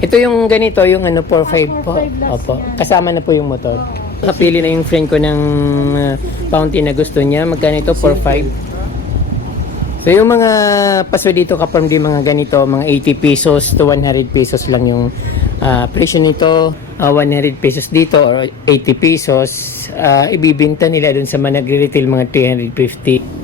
Ito yung ganito, yung ano, 4.5 po. 4.5 last Opo. yan. Kasama na po yung motor. Nakapili na yung friend ko ng fountain na gusto niya. Magkano ito? 4.5. So yung mga paso dito kapag di mga ganito, mga 80 pesos to 100 pesos lang yung presyo nito. 100 pesos dito or 80 pesos. Ibibinta nila dun sa mga nagre-retail mga 350.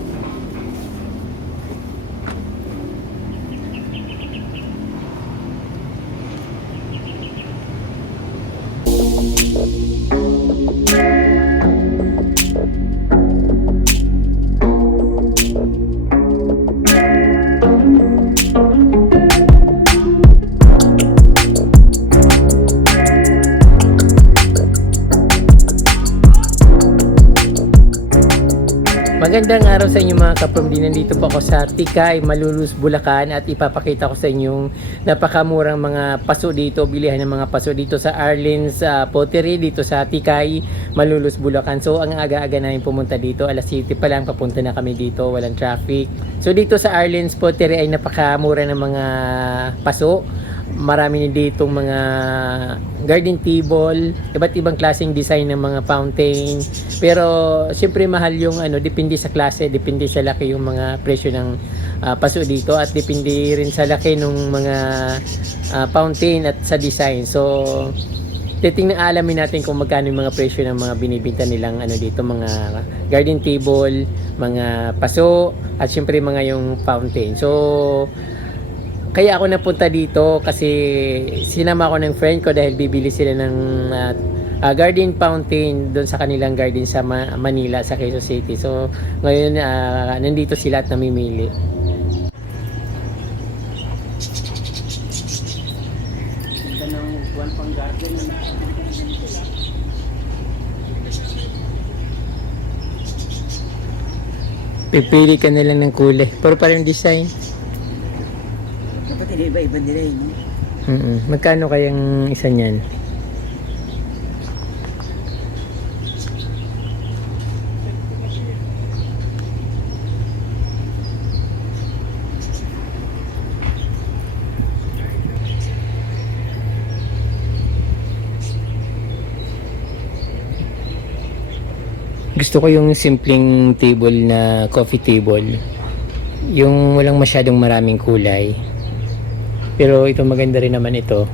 Magandang araw sa inyo mga kapamdi. Nandito po ako sa Tikay, Malulus, Bulacan at ipapakita ko sa inyong napakamurang mga paso dito, bilihan ng mga paso dito sa Arlen's Pottery dito sa Tikay, Malulus, Bulacan. So ang aga-aga namin pumunta dito, alas 7 pa lang papunta na kami dito, walang traffic. So dito sa Arlen's Pottery ay napakamura ng mga paso. Marami din ditong mga garden table, iba't ibang klaseng design ng mga fountain. Pero siyempre mahal yung ano, depende sa klase, depende sa laki yung mga presyo ng paso dito at depende rin sa laki ng mga fountain at sa design. So titingnan alamin natin kung magkano yung mga presyo ng mga binibenta nilang ano dito, mga garden table, mga paso at siyempre mga yung fountain. So kaya ako napunta dito kasi sinama ko ng friend ko dahil bibili sila ng garden fountain doon sa kanilang garden sa Manila, sa Quezon City. So ngayon nandito sila at namimili. Ganda ng buwan pang garden. Pipili ka na lang ng kulay. Pero parang design. Dapat iba-iba nila yun. Magkano kayang isa niyan? Gusto ko yung simpleng table na coffee table. Yung walang masyadong maraming kulay. Pero ito maganda rin naman ito.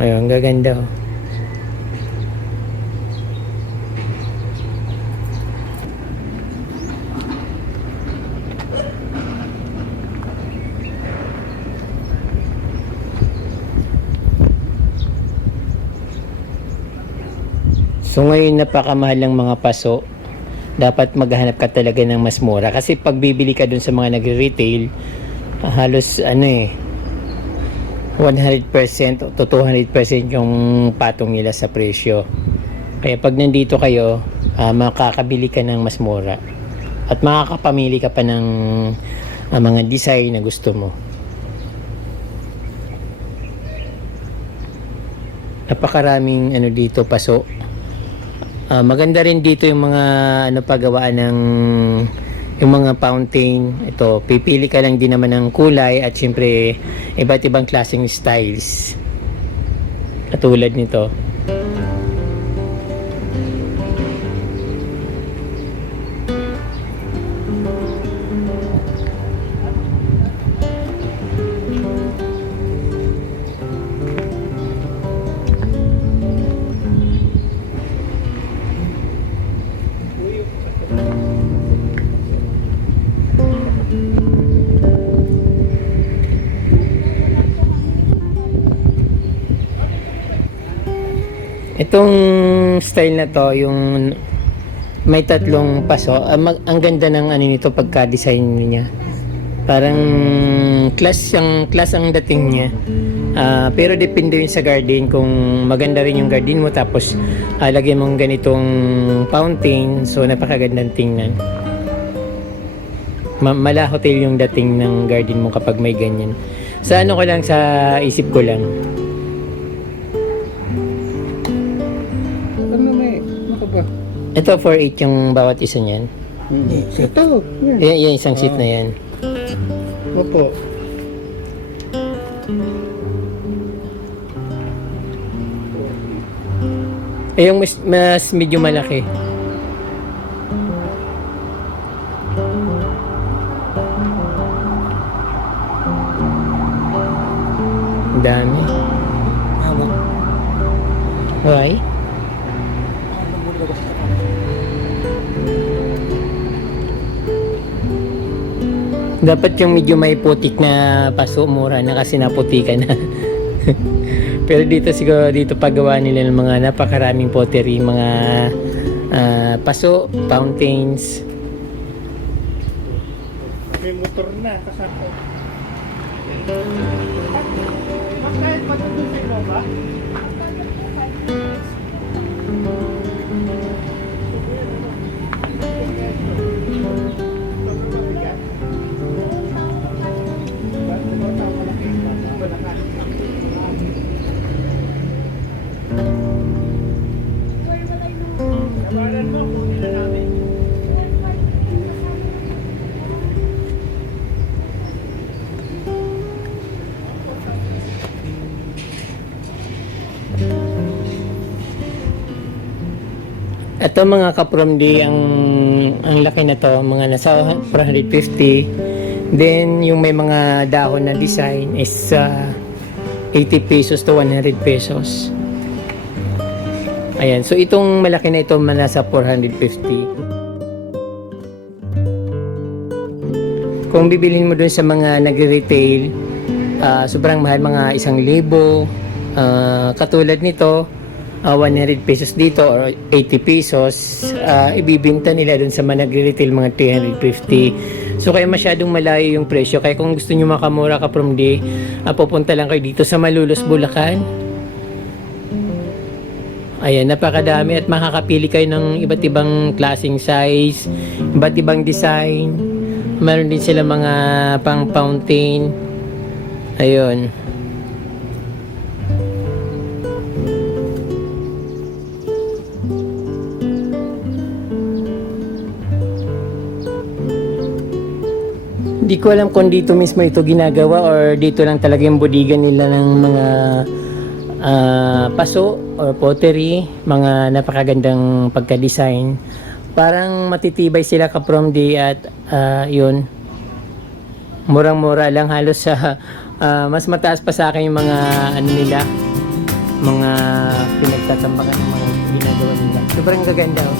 Ayun, gaganda oh. So ngayon napakamahal ng mga paso. Dapat maghanap ka talaga ng mas mura. Kasi pag bibili ka dun sa mga nagre-retail, halos 100% to 200% yung patong nila sa presyo. Kaya pag nandito kayo, makakabili ka ng mas mura. At makakapamili ka pa ng mga design na gusto mo. Napakaraming dito paso. Maganda rin dito yung mga paggawaan ng yung mga fountain. Ito, pipili ka lang din naman ng kulay at syempre iba't ibang klaseng styles. Katulad nito. Itong style na to, yung may tatlong paso, ang ganda ng nito pagka-design niya. Parang class ang dating niya. Pero depende yun sa garden kung maganda rin yung garden mo tapos lagyan mong ganitong fountain, so napakagandang tingnan. Mala hotel yung dating ng garden mo kapag may ganyan. Sa ko lang, sa isip ko lang. Ito 4.8 yung bawat isa niyan. Ito. Yan. Yan isang seat na yan. Opo. Yung mas medyo malaki. Ang dami. Why? Dapat yung medyo may putik na paso, mura na kasi naputi ka na. Pero dito siguro dito paggawa nila ng mga napakaraming pottery, mga paso, fountains. May motor na kasama. Magkahit pa ito sa Innova? Ito mga ka-Promdi, ang laki na to, mga nasa 450. Then yung may mga dahon na design is 80 pesos to 100 pesos. Ayan, so itong malaki na ito nasa 450. Kung bibilhin mo dun sa mga nagre-retail, sobrang mahal, mga 1,000. Katulad nito, 100 pesos dito or 80 pesos, ibibinta nila dun sa mga nagre-retail mga 350. So kaya masyadong malayo yung presyo. Kaya kung gusto nyo makamura ka from D, pupunta lang kayo dito sa Malolos, Bulacan. Ayan, napakadami at makakapili kayo ng iba't ibang klaseng size, iba't ibang design. Meron din sila mga pang fountain. Ayun. Hindi ko alam kung dito mismo ito ginagawa or dito lang talaga yung bodega nila ng mga paso or pottery, mga napakagandang pagka-design. Parang matitibay sila ka-from D at yun, murang-mura lang, halos sa mas mataas pa sa akin yung mga ano nila, mga pinagtatambakan ng mga ginagawa nila. Sobrang gaganda. Oh.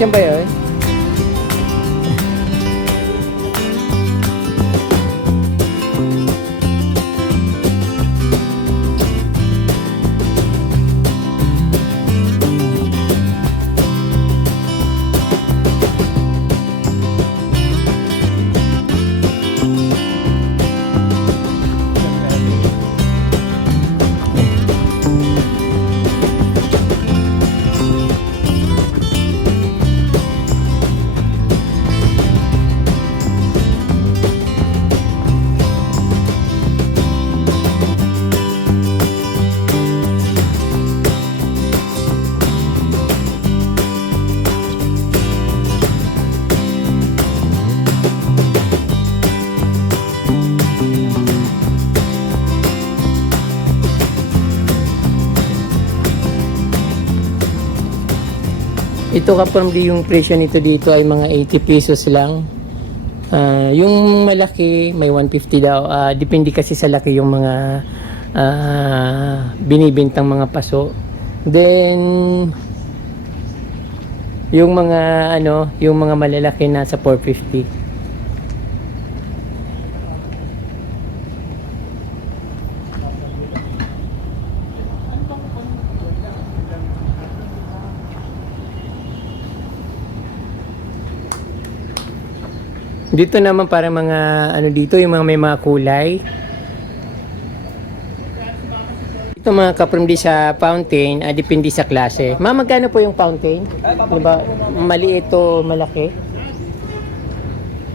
Siya ba yun? Ito kapamdi yung presyo nito dito ay mga 80 pesos lang. Yung malaki may 150 daw. Depende kasi sa laki yung mga binibintang mga paso. Then yung mga yung mga malalaki nasa 450. Dito naman para mga dito yung mga may mga kulay. Ito mga kaprimdi sa fountain, depende sa klase. Ma'am, magkano po yung fountain? Diba, maliit o malaki?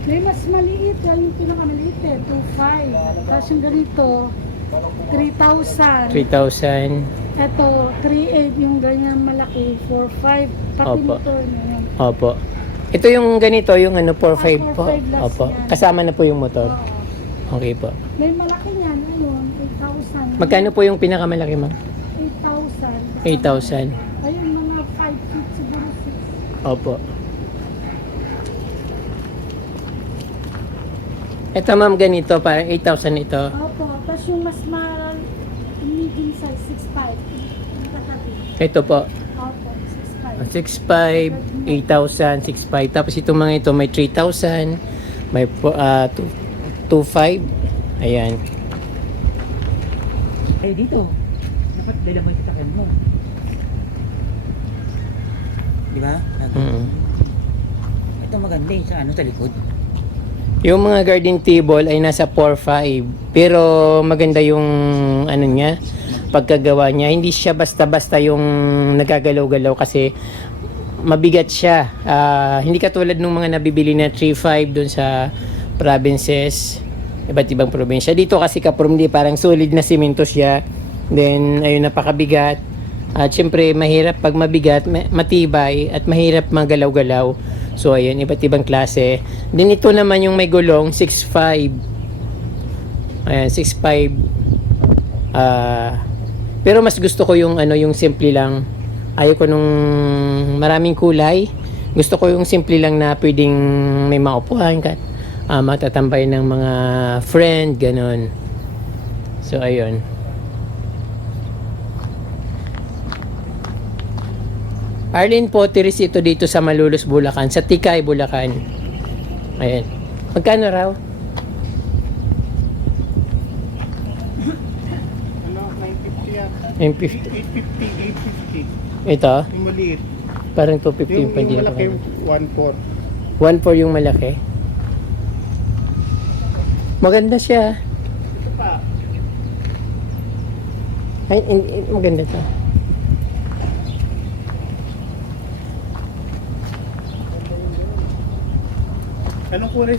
May mas maliit, yung pinakamaliit 2.5. Tapos yung ganito, 3,000. 3,000. Ito, 3.8 yung ganyan malaki, 4.5. Pati Opo. motor na yan. Opo. Ito yung ganito, yung 4,500 po. 4,500 last Opo. yan. Kasama na po yung motor. Oo. Okay po. May malaki niyan, ayun, 8,000. Magkano po yung pinakamalaki, ma'am? 8,000. 8,000. Ayun, mga 5 feet siguro 6. Opo. Ito ma'am, ganito, parang 8,000 ito. Opo, tapos yung mas medium size, 6.5. Yung katabi. Ito po. Opo, 6.5. 6,500, 8,000, 6,500. Tapos itong mga ito may 3,000, may 2,500. Ayan. Ay, dito. Dapat dala mo yung sasakyan mo. Di ba? Ito maganda yung sa likod. Yung mga garden table ay nasa 4,500. Pero maganda yung niya, pagkagawa niya. Hindi siya basta-basta yung nagagalaw-galaw kasi mabigat siya. Hindi katulad ng mga nabibili na 3,500 doon sa provinces, iba't ibang probinsya. Dito kasi kapurumdi parang solid na simento siya. Then ayun, napakabigat. At syempre mahirap pag mabigat, matibay at mahirap magalaw-galaw. So ayun, iba't ibang klase. Then ito naman yung may gulong, 6,500. Ayan, 6,500. Pero mas gusto ko yung yung simple lang. Ayaw ko nung maraming kulay. Gusto ko yung simple lang na pwedeng may maupuhan ka. Matatambay ng mga friend, ganun. So ayun. Arlene Potteries ito dito sa Malulus, Bulacan. Sa Tikay, Bulacan. Ayan. Magkano raw? 950 yan. 850. 850, 850. Ito, Yung maliit. parang 250 Yung pa din. malaki, 1.4. 1.4 yung malaki. Maganda siya. Ito pa. Ay, maganda to. Anong kulay?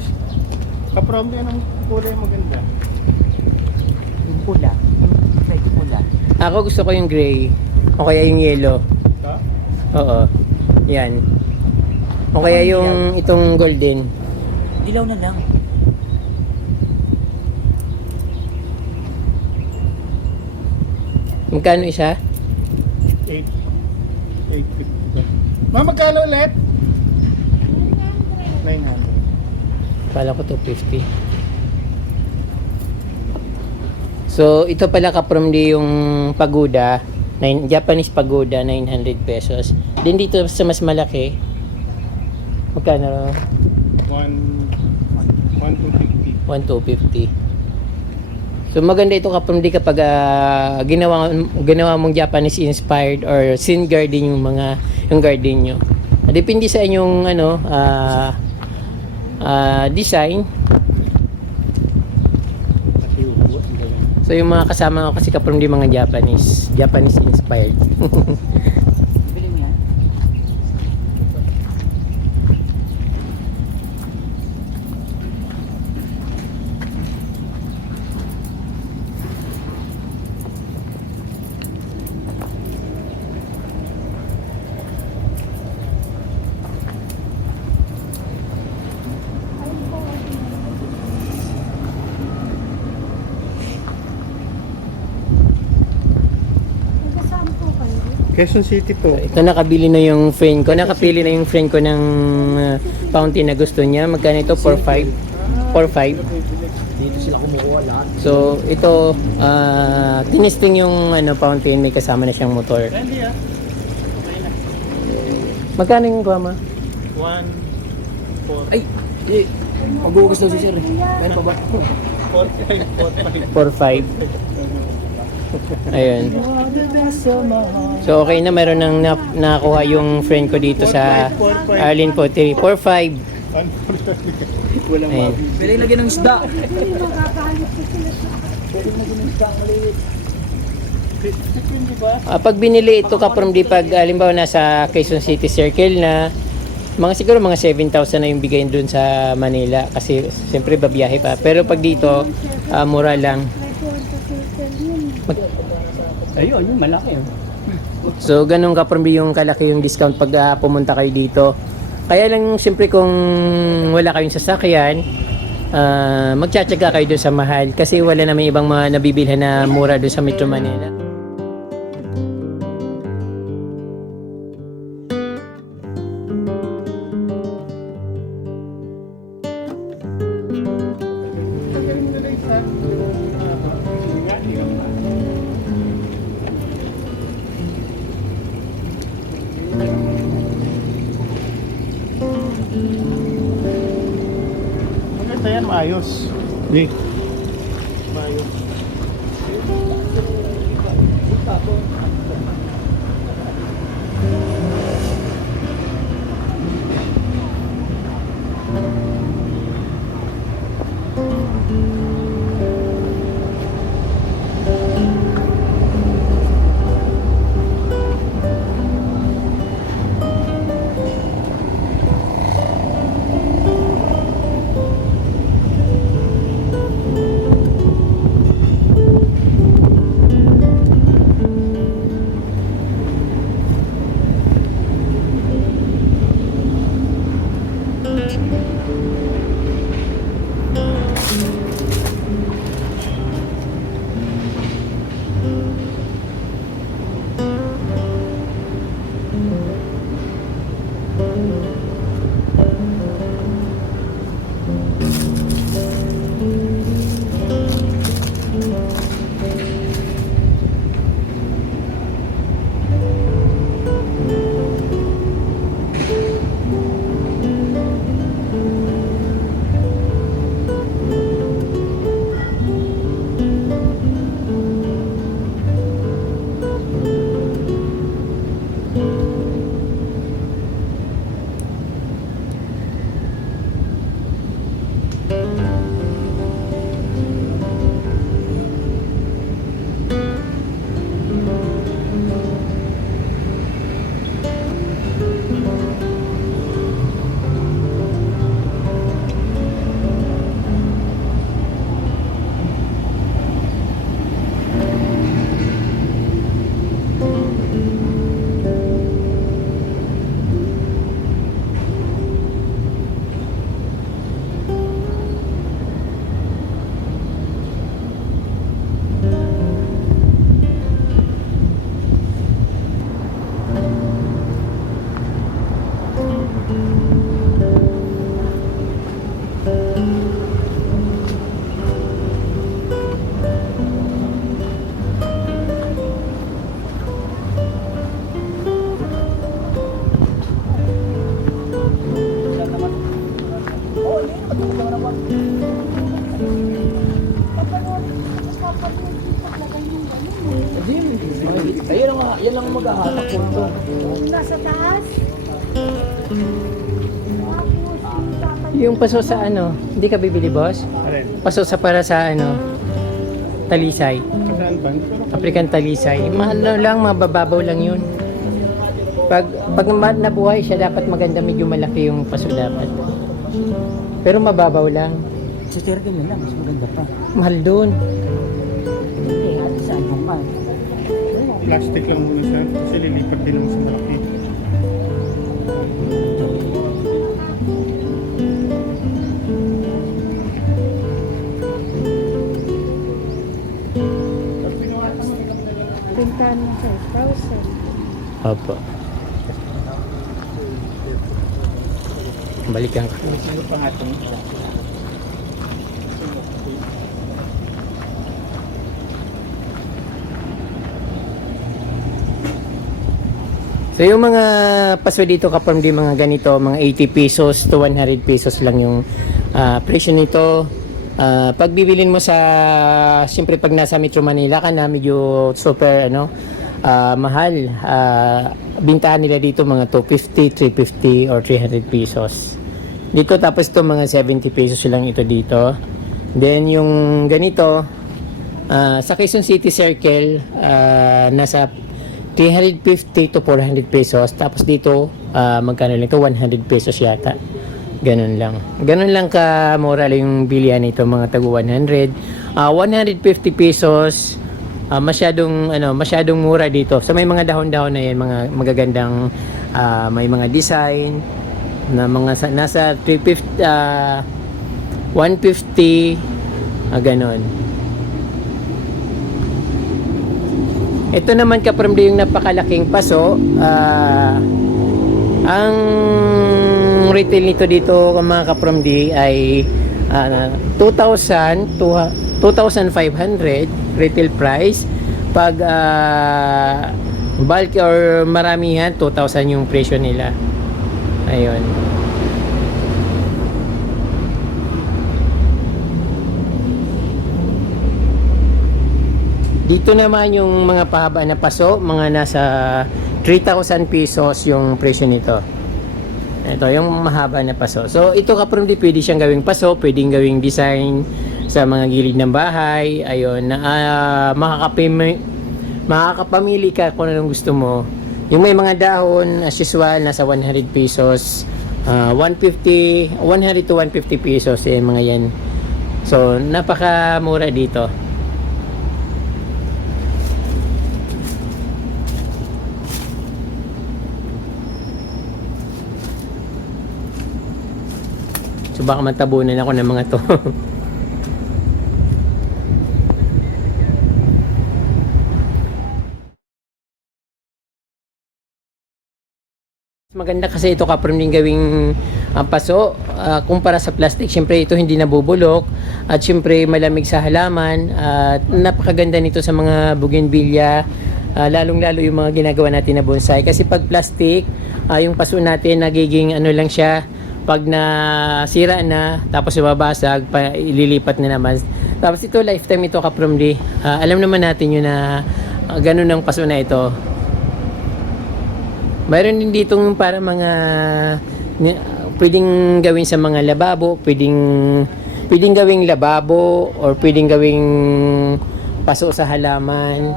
Kapromi, anong kulay maganda? Yung pula. Medyo pula. Ako gusto ko yung gray. O kaya yung yellow. Ito? Oo. Yan. O kaya yung itong golden. Dilaw na lang. Magkano isa? 850. Ma'am, magkano ulit? 900. Kala ko 250. So, ito pala kapramdi yung pagoda. Japanese pagoda, 900 pesos. Then dito sa mas malaki, magkano? 1,250. So maganda ito kapamdi kapag ginawa mong Japanese inspired or Zen garden yung garden nyo. Depende sa inyong design. So yung mga kasama ko kasi kapamdi mga Japanese inspired. Bili niya. Nagkasaan po kayo? Quezon City po. Ito nakabili na yung friend ko. Nakapili na yung friend ko ng fountain na gusto niya. Magkano ito? 4.5. 4.5. Dito sila kumukuha lahat. So, ito, tinisting yung fountain. May kasama na siyang motor. Hindi ah. Magkano yung guama? 1, 4, Ay! Pag-ugas daw si sir. Meron pa ba? 4, 4.5. Ayun. So, okay na. Meron nang nakuha yung friend ko dito sa Arlene Pottery. 4.5. Walang Ayun. Pwede lagyan ng isda. Hindi magkakalit ko sila sa Pwede lagyan ng isda. Maliit. Pag binili ito ka from di pag halimbawa nasa Quezon City Circle na siguro mga 7,000 na yung bigay dun sa Manila kasi siyempre babiyahe pa. Pero pag dito, mura lang. Ayun, yun malaki. So, ganun ka from yung kalaki yung discount pag pumunta kayo dito. Kaya lang siyempre kung wala kayong sasakyan, magtsatsaga kayo doon sa mahal kasi wala naman ibang mga nabibilhan na mura doon sa Metro Manila. Pagaling nila isa. Maganda yan, maayos. Di. Maayos. Yan lang ang maghahatak po ito. Nasa taas. Yung paso sa hindi ka bibili boss? Alin? Paso sa para sa talisay. Saan ba? African talisay. Mahal lang, mabababaw lang yun. Pag nabuhay siya, dapat maganda, medyo malaki yung paso dapat. Pero mababaw lang. Si Terkel na lang, mas maganda pa. Mahal doon. Hindi, ate saan yung mahal? Plastic lang muna siya. Kasi lilipat din lang sa malaki. Bentahan mo 5,000. Opo. Balikan ko. Sino pa nga itong So yung mga paso dito kapag di mga ganito, mga 80 pesos to 100 pesos lang yung presyo nito. Pag bibilin mo sa, siyempre pag nasa Metro Manila ka na, medyo super mahal. Bintahan nila dito mga 250, 350 or 300 pesos. Dito tapos ito mga 70 pesos lang ito dito. Then yung ganito, sa Quezon City Circle, nasa 350 to 400 pesos. Tapos dito, magkano lang ito? 100 pesos yata. Ganun lang. Ganun lang ka-mura lang yung bilihan nito, mga tago 100. 150 pesos, masyadong mura dito. So may mga dahon-dahon na yan, mga magagandang, may mga design, na mga nasa 350, 150, ganun. Ito naman ka-promdi yung napakalaking paso. Ang retail nito dito mga ka-promdi ay 2,500 retail price. Pag bulk or maramihan, 2,000 yung presyo nila. Ayun. Dito naman yung mga pahaba na paso, mga nasa 3,000 pesos yung presyo nito. Ito yung mahaba na paso. So ito ka-promdi, pwede siyang gawing paso, pwedeng gawing design sa mga gilid ng bahay. Ayun, makakapamili ka kung anong gusto mo. Yung may mga dahon, as usual, nasa 100 pesos. 100 to 150 pesos yung mga yan. So napakamura dito. So baka matabunan ako ng mga to. Maganda kasi ito ka-promdi gawing paso kumpara sa plastic. Siyempre ito hindi nabubulok at siyempre malamig sa halaman at napakaganda nito sa mga bougainvillea, lalong-lalo yung mga ginagawa natin na bonsai. Kasi pag plastic, yung paso natin nagiging lang siya, pag nasira na tapos mababasag, ililipat na naman. Tapos ito lifetime ito ka-promdi. Alam naman natin yun na ganun ang paso na ito. Mayroon din ditong para mga pwedeng gawin sa mga lababo, pwedeng gawing lababo or pwedeng gawing paso sa halaman.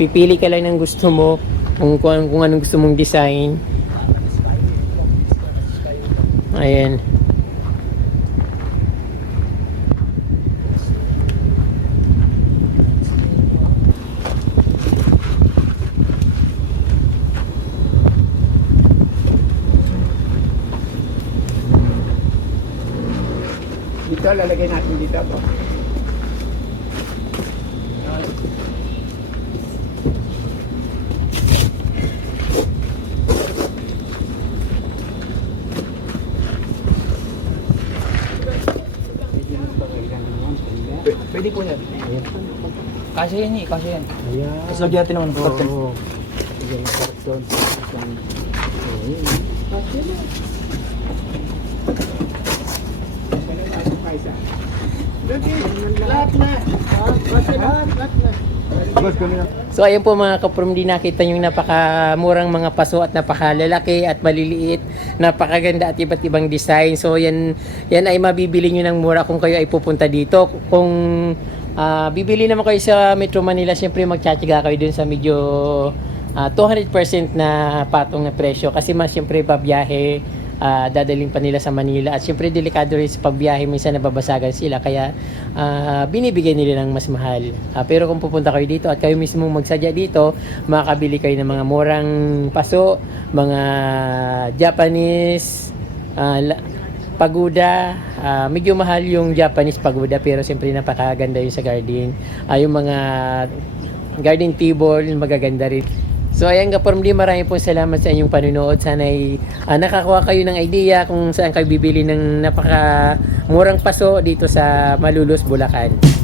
Pipili ka lang ng gusto mo, kung anong gusto mong design. Ayan. Dito, lalagay natin dito. Pwede po yan. Kasi yan eh, kasi yan. Ayan. Tapos lagyan natin naman ng karton. Oo. Lagyan ng karton. Lahat na. Lahat na. So ayan po mga ka-promdi, nakita nyo yung napakamurang mga paso at napakalalaki at maliliit, napakaganda at iba't ibang design. So yan ay mabibili nyo ng mura kung kayo ay pupunta dito. Kung bibili naman kayo sa Metro Manila, syempre magtsatsaga kayo dun sa medyo 200% na patong na presyo. Kasi mas syempre pabiyahe, dadaling pa nila sa Manila at syempre delikado rin sa pagbiyahe, minsan nababasagan sila kaya binibigyan nila ng mas mahal. Pero kung pupunta kayo dito at kayo mismo magsadya dito, makakabili kayo ng mga murang paso, mga Japanese pagoda. Medyo mahal yung Japanese pagoda pero syempre napakaganda yun sa garden. Yung mga garden table magaganda rin. So ayan Kaparmdi, marami pong salamat sa inyong panunood. Sana ay nakakuha kayo ng idea kung saan kayo bibili ng napaka murang paso dito sa Malulus, Bulacan.